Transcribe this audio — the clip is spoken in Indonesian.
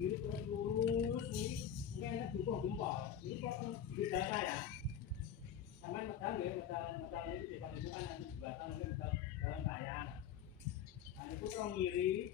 kiri terus lurus ini mungkin enak juga jempol ini kok di data ya sampai medal ya medal ini di paling bukan nanti di belakang mungkin medal jalan kaya nah itu kalau ngiri